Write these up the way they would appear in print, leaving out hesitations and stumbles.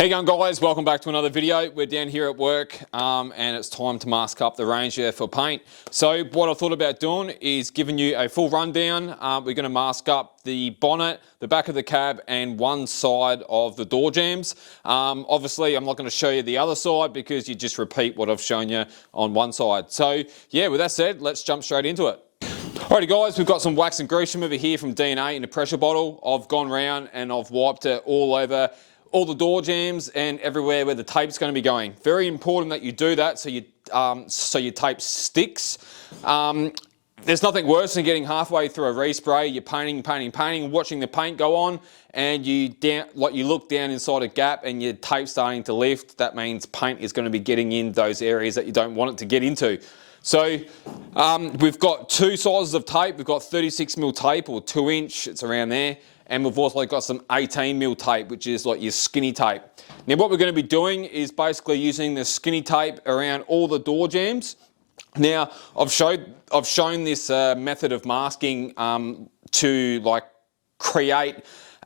Hey going guys, welcome back to another video. We're down here at work and it's time to mask up the range here for paint. So what I thought about doing is giving you a full rundown. We're going to mask up the bonnet, the back of the cab and one side of the door jambs. Obviously I'm not going to show you the other side because you just repeat what I've shown you on one side. So yeah, with that said, let's jump straight into it. Alrighty guys, we've got some wax and grease remover here from D&A in a pressure bottle. I've gone round and I've wiped it all over all the door jambs and everywhere where the tape's going to be going. Very important that you do that so your tape sticks. There's nothing worse than getting halfway through a respray, you're painting, watching the paint go on, and you look down inside a gap and your tape's starting to lift. That means paint is going to be getting in those areas that you don't want it to get into. So we've got two sizes of tape. We've got 36mm tape or 2-inch, it's around there. And we've also got some 18mm tape, which is like your skinny tape. Now what we're going to be doing is basically using the skinny tape around all the door jambs. Now I've shown this method of masking to like create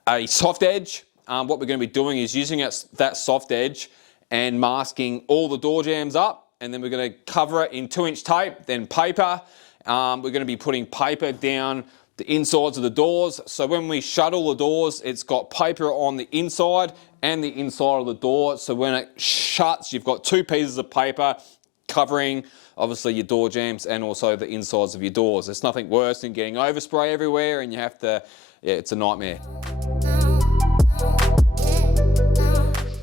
a soft edge. What we're going to be doing is using that soft edge and masking all the door jambs up, and then we're going to cover it in 2-inch tape, then paper. We're going to be putting paper down the insides of the doors. So when we shuttle the doors, it's got paper on the inside and the inside of the door. So when it shuts, you've got two pieces of paper covering obviously your door jambs and also the insides of your doors. There's nothing worse than getting overspray everywhere and you have to, yeah, it's a nightmare.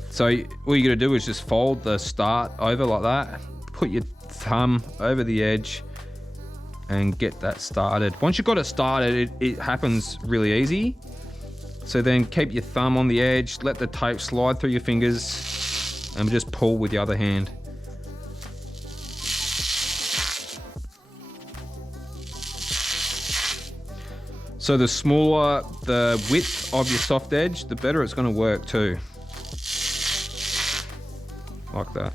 So all you got to do is just fold the start over like that, put your thumb over the edge and get that started. Once you've got it started, it happens really easy. So then keep your thumb on the edge, let the tape slide through your fingers and just pull with the other hand. So the smaller the width of your soft edge, the better it's going to work too. Like that.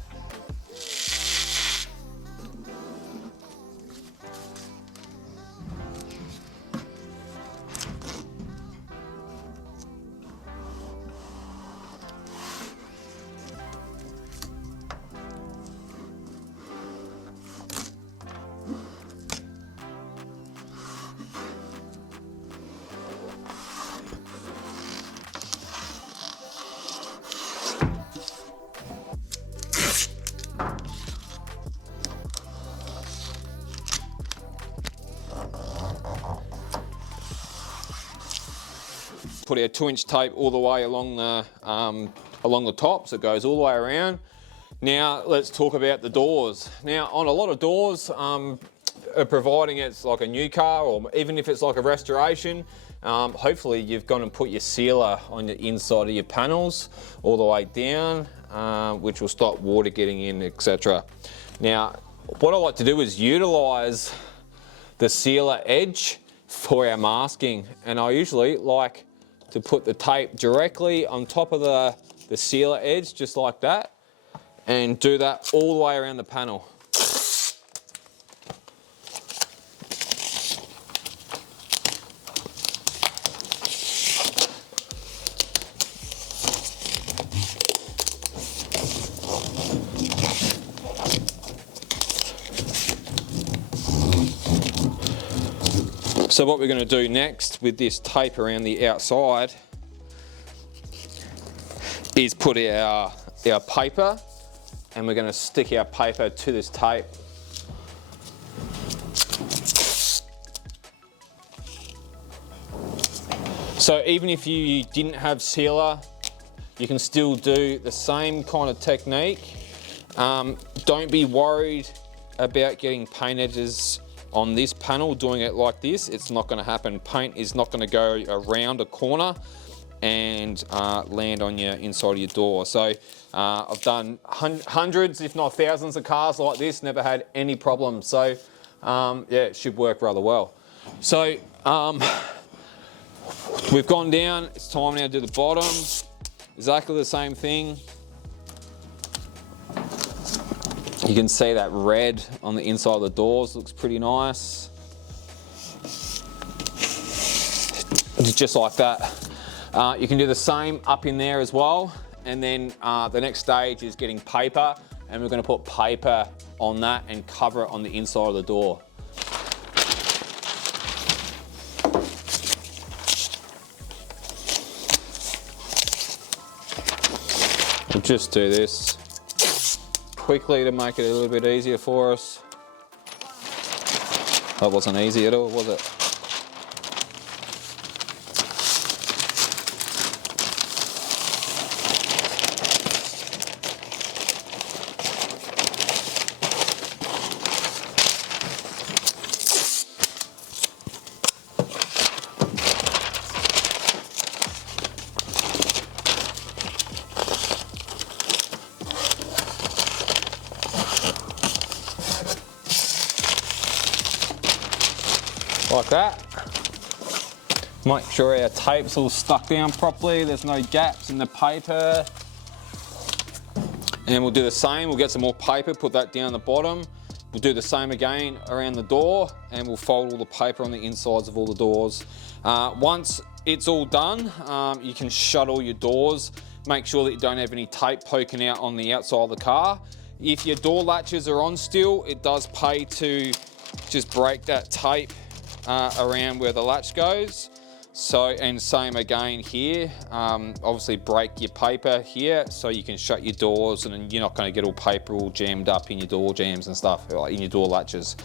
Put our 2-inch tape all the way along the top, so it goes all the way around. Now let's talk about the doors. Now on a lot of doors, providing it's like a new car or even if it's like a restoration, hopefully you've gone and put your sealer on the inside of your panels all the way down, which will stop water getting in, etc. Now what I like to do is utilize the sealer edge for our masking, and I usually like to put the tape directly on top of the sealer edge, just like that, and do that all the way around the panel. So what we're going to do next with this tape around the outside is put our paper, and we're going to stick our paper to this tape. So even if you didn't have sealer, you can still do the same kind of technique. Don't be worried about getting paint edges on this panel. Doing it like this, it's not going to happen. Paint is not going to go around a corner and land on your inside of your door. So I've done hundreds if not thousands of cars like this, never had any problems. So yeah, it should work rather well. So we've gone down, it's time now to do the bottom. Exactly the same thing. You can see that red on the inside of the doors, looks pretty nice. Just like that. You can do the same up in there as well, and then the next stage is getting paper, and we're going to put paper on that and cover it on the inside of the door. We'll just do this quickly to make it a little bit easier for us. That wasn't easy at all, was it? Like that. Make sure our tape's all stuck down properly, there's no gaps in the paper. And we'll do the same, we'll get some more paper, put that down the bottom. We'll do the same again around the door, and we'll fold all the paper on the insides of all the doors. Once it's all done, you can shut all your doors. Make sure that you don't have any tape poking out on the outside of the car. If your door latches are on still, it does pay to just break that tape around where the latch goes. So, and same again here, obviously break your paper here so you can shut your doors, and you're not going to get all paper all jammed up in your door jambs and stuff, like in your door latches.